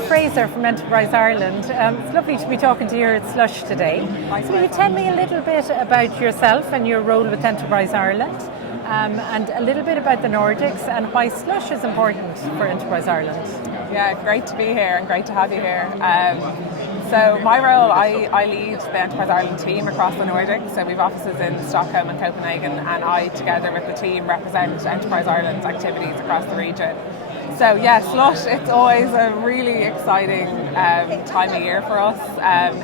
Fraser from Enterprise Ireland. It's lovely to be talking to you here at Slush today. So will you tell me a little bit about yourself and your role with Enterprise Ireland, and a little bit about the Nordics and why Slush is important for Enterprise Ireland? Yeah, great to be here and great to have you here. So my role, I lead the Enterprise Ireland team across the Nordics. So we have offices in Stockholm and Copenhagen, and I, together with the team, represent Enterprise Ireland's activities across the region. So yeah, Slush, it's always a really exciting time of year for us.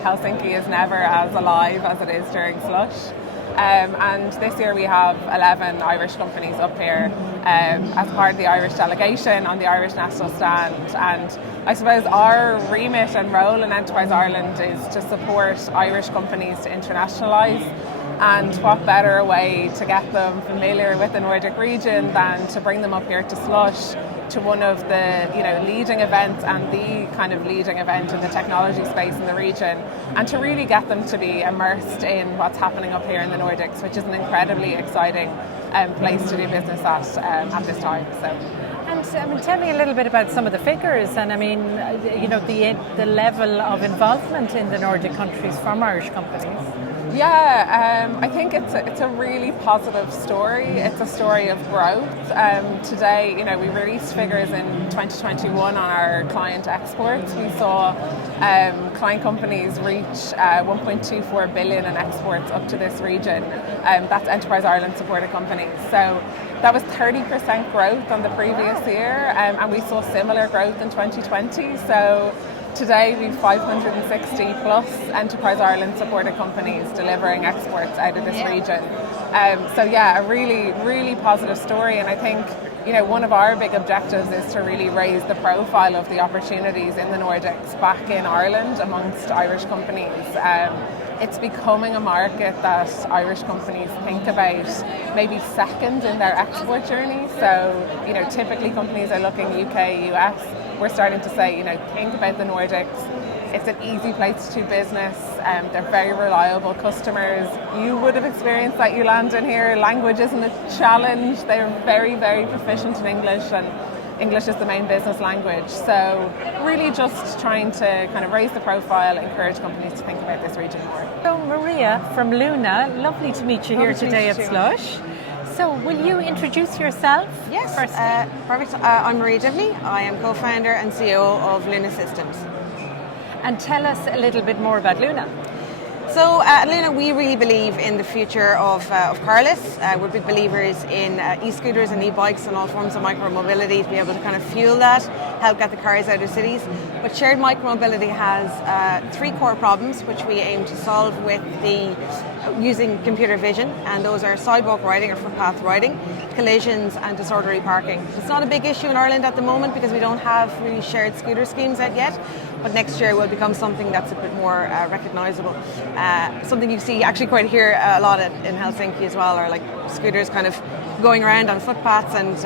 Helsinki is never as alive as it is during Slush. And this year we have 11 Irish companies up here as part of the Irish delegation on the Irish National Stand. And I suppose our remit and role in Enterprise Ireland is to support Irish companies to internationalise. And what better way to get them familiar with the Nordic region than to bring them up here to Slush, to one of the leading events and the kind of leading event in the technology space in the region, and to really get them to be immersed in what's happening up here in the Nordics, which is an incredibly exciting place to do business at this time. So. And tell me a little bit about some of the figures, and the level of involvement in the Nordic countries from Irish companies. Yeah, I think it's a really positive story. It's a story of growth. Today, we released figures in 2021 on our client exports. We saw client companies reach 1.24 billion in exports up to this region. That's Enterprise Ireland supported companies. So that was 30% growth on the previous year, and we saw similar growth in 2020. So today we have 560 plus Enterprise Ireland supported companies delivering exports out of this region. So yeah, a really, really positive story. And I think, one of our big objectives is to really raise the profile of the opportunities in the Nordics back in Ireland amongst Irish companies. It's becoming a market that Irish companies think about maybe second in their export journey. So, typically companies are looking UK, US. We're starting to say, think about the Nordics. It's an easy place to do business. They're very reliable customers. You would have experienced that you land in here. Language isn't a challenge. They're very, very proficient in English, and English is the main business language. So really just trying to kind of raise the profile, encourage companies to think about this region more. So Maria from Luna, lovely to meet you here today at Slush. So will you introduce yourself? Yes, perfect. I'm Maria Divney. I am co-founder and CEO of Luna Systems. And tell us a little bit more about Luna. So at Luna, we really believe in the future of carless. We're big believers in e-scooters and e-bikes and all forms of micro-mobility to be able to kind of fuel that, help get the cars out of cities. But shared micro-mobility has three core problems which we aim to solve with using computer vision, and those are sidewalk riding or footpath riding, collisions and disorderly parking. It's not a big issue in Ireland at the moment because we don't have really shared scooter schemes out yet, but next year will become something that's a bit more recognisable. Something you see actually quite here a lot in Helsinki as well are like scooters kind of going around on footpaths, and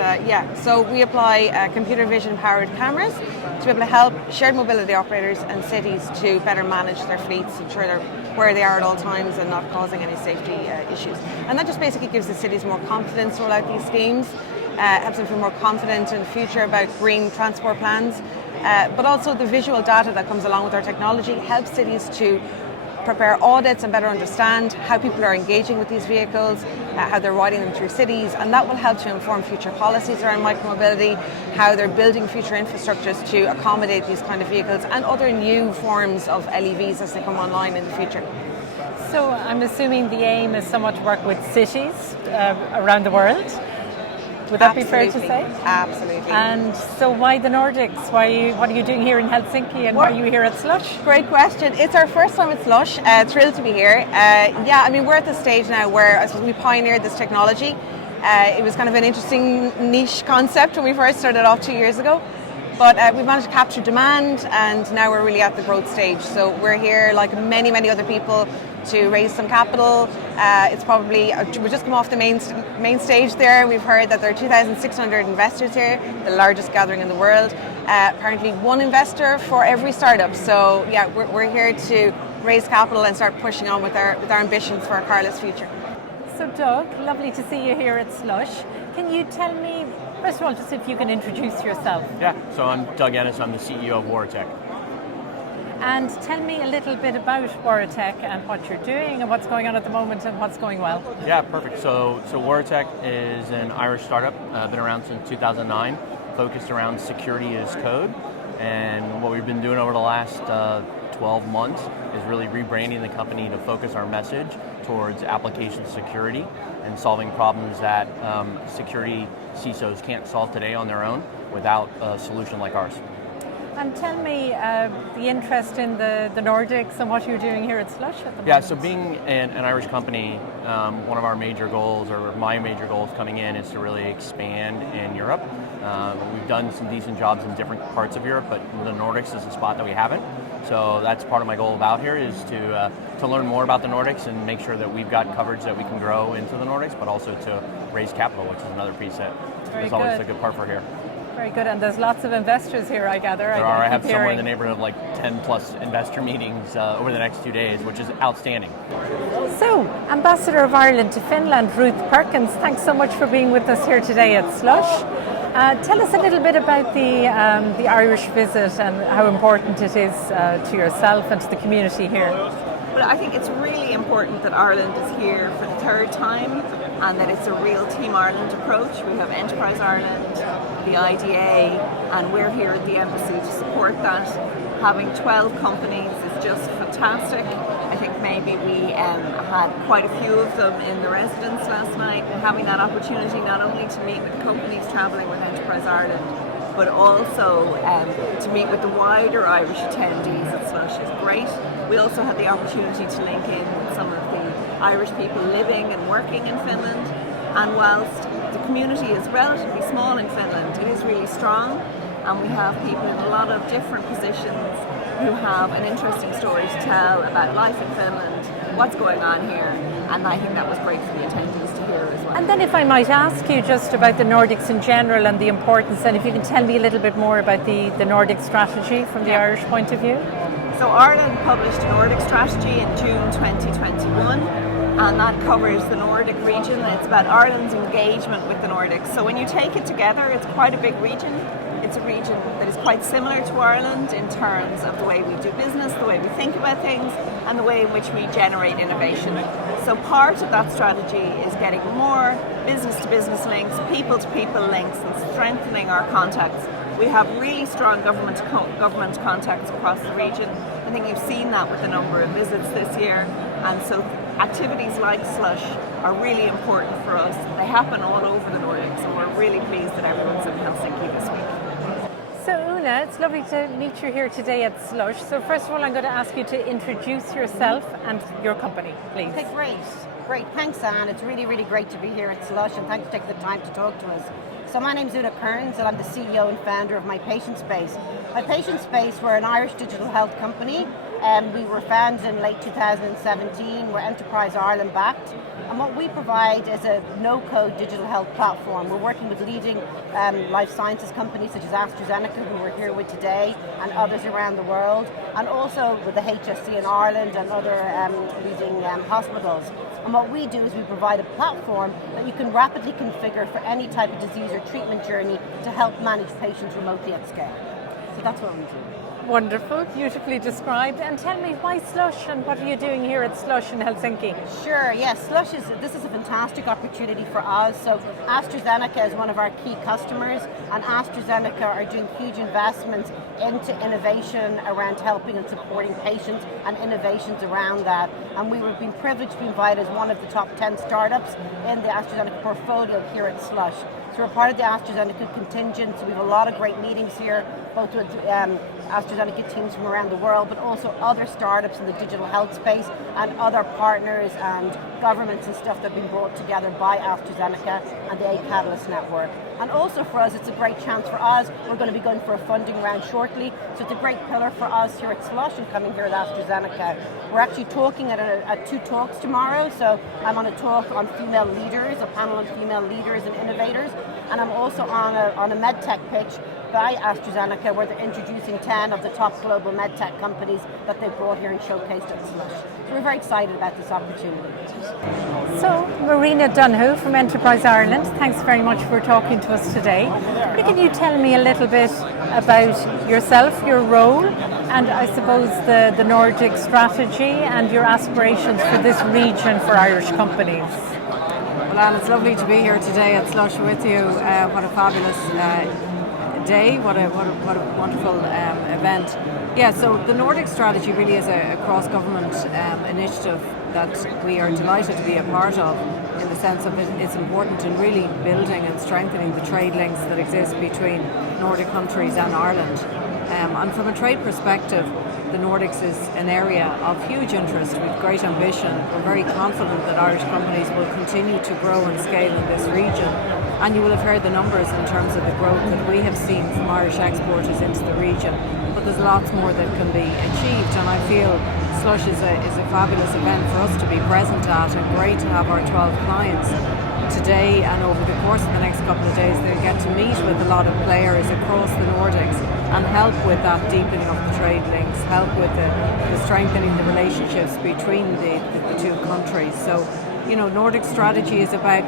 so we apply computer vision powered cameras to be able to help shared mobility operators and cities to better manage their fleets, ensure they're where they are at all times and not causing any safety issues. And that just basically gives the cities more confidence to roll out these schemes, helps them feel more confident in the future about green transport plans, but also the visual data that comes along with our technology helps cities to prepare audits and better understand how people are engaging with these vehicles, how they're riding them through cities, and that will help to inform future policies around micromobility, how they're building future infrastructures to accommodate these kind of vehicles and other new forms of LEVs as they come online in the future. So I'm assuming the aim is somewhat to work with cities around the world. Would that be fair to say? Absolutely. And so why the Nordics? What are you doing here in Helsinki, and why are you here at Slush? Great question. It's our first time at Slush. Thrilled to be here. We're at the stage now where I suppose we pioneered this technology. It was kind of an interesting niche concept when we first started off 2 years ago. But we've managed to capture demand, and now we're really at the growth stage. So we're here, like many, many other people, to raise some capital. It's probably, we've just come off the main stage there. We've heard that there are 2,600 investors here, the largest gathering in the world. Apparently one investor for every startup. So yeah, we're here to raise capital and start pushing on with our ambitions for a carless future. So Doug, lovely to see you here at Slush. Can you tell me First of all, just if you can introduce yourself. Yeah, so I'm Doug Ennis, I'm the CEO of Sci-tech. And tell me a little bit about Sci-tech and what you're doing and what's going on at the moment and what's going well. Yeah, perfect. So Sci-tech is an Irish startup, been around since 2009, focused around security as code. And what we've been doing over the last 12 months is really rebranding the company to focus our message towards application security and solving problems that security CISOs can't solve today on their own without a solution like ours. And tell me the interest in the Nordics and what you're doing here at Slush at the moment. Yeah, so being an Irish company, one of our major goals, or my major goals coming in, is to really expand in Europe. We've done some decent jobs in different parts of Europe, but the Nordics is a spot that we haven't. So that's part of my goal out here, is to learn more about the Nordics and make sure that we've got coverage that we can grow into the Nordics, but also to raise capital, which is another piece that is always a good part for here. Very good, and there's lots of investors here, I gather. I have somewhere in the neighborhood of like 10 plus investor meetings over the next 2 days, which is outstanding. So, Ambassador of Ireland to Finland, Ruth Parkin, thanks so much for being with us here today at Slush. Tell us a little bit about the Irish visit and how important it is to yourself and to the community here. Well, I think it's really important that Ireland is here for the third time and that it's a real Team Ireland approach. We have Enterprise Ireland, the IDA, and we're here at the Embassy to support that. Having 12 companies is just fantastic. I think maybe we had quite a few of them in the residence last night, and having that opportunity not only to meet with companies travelling with Enterprise Ireland, but also to meet with the wider Irish attendees at Slush is great. We also had the opportunity to link in with some of the Irish people living and working in Finland, and whilst the community is relatively small in Finland, it is really strong, and we have people in a lot of different positions who have an interesting story to tell about life in Finland, what's going on here, and I think that was great for the attendees to hear as well. And then if I might ask you just about the Nordics in general and the importance, and if you can tell me a little bit more about the Nordic strategy from the Irish point of view. So Ireland published a Nordic strategy in June 2021, and that covers the Nordic region. It's about Ireland's engagement with the Nordics. So when you take it together, it's quite a big region. It's a region that is quite similar to Ireland in terms of the way we do business, the way we think about things, and the way in which we generate innovation. So part of that strategy is getting more business-to-business links, people-to-people links, and strengthening our contacts. We have really strong government contacts across the region. I think you've seen that with the number of visits this year, and so activities like Slush are really important for us. They happen all over the Nordics, and we're really pleased that everyone's in Helsinki this week. So Una, it's lovely to meet you here today at Slush. So first of all, I'm going to ask you to introduce yourself and your company, please. Okay, great. Thanks, Anne. It's really, really great to be here at Slush, and thanks for taking the time to talk to us. So my name's Una Kearns, and I'm the CEO and founder of My Patient Space. My Patient Space, we're an Irish digital health company. We were founded in late 2017. We're Enterprise Ireland backed. And what we provide is a no-code digital health platform. We're working with leading life sciences companies such as AstraZeneca, who we're here with today, and others around the world, and also with the HSC in Ireland and other leading hospitals. And what we do is we provide a platform that you can rapidly configure for any type of disease or treatment journey to help manage patients remotely at scale. So that's what we do. Wonderful, beautifully described. And tell me, why Slush and what are you doing here at Slush in Helsinki? Sure, yes, Slush this is a fantastic opportunity for us. So AstraZeneca is one of our key customers, and AstraZeneca are doing huge investments into innovation around helping and supporting patients and innovations around that. And we've been privileged to be invited as one of the top 10 startups in the AstraZeneca portfolio here at Slush. So we're part of the AstraZeneca contingent, so we have a lot of great meetings here, both with AstraZeneca teams from around the world, but also other startups in the digital health space and other partners and governments and stuff that have been brought together by AstraZeneca and the A-Catalyst network. And also for us, it's a great chance for us. We're going to be going for a funding round shortly, so it's a great pillar for us here at Slush and coming here at AstraZeneca. We're actually talking at 2 talks tomorrow, so I'm on a talk on female leaders, a panel on female leaders and innovators, and I'm also on a medtech pitch by AstraZeneca, where they're introducing 10 of the top global medtech companies that they've brought here and showcased at Slush. So we're very excited about this opportunity. So, Marina Dunhu from Enterprise Ireland, thanks very much for talking to us today. Can you tell me a little bit about yourself, your role, and I suppose the Nordic strategy and your aspirations for this region for Irish companies? Well, Anne, it's lovely to be here today at Slush with you. What a fabulous day, what a wonderful event. Yeah, so the Nordic strategy really is a cross-government initiative that we are delighted to be a part of, in the sense of it's important in really building and strengthening the trade links that exist between Nordic countries and Ireland. And from a trade perspective, the Nordics is an area of huge interest with great ambition. We're very confident that Irish companies will continue to grow and scale in this region. And you will have heard the numbers in terms of the growth that we have seen from Irish exporters into the region. But there's lots more that can be achieved, and I feel Slush is a fabulous event for us to be present at, and great to have our 12 clients today, and over the course of the next couple of days they'll get to meet with a lot of players across the Nordics and help with that deepening of the trade links, help with the strengthening the relationships between the two countries. So, you know, Nordic strategy is about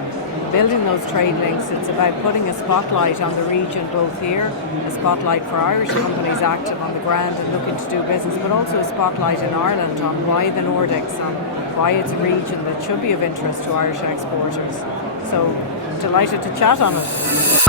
building those trade links. It's about putting a spotlight on the region, both here, a spotlight for Irish companies active on the ground and looking to do business, but also a spotlight in Ireland on why the Nordics and why it's a region that should be of interest to Irish exporters. So, delighted to chat on it.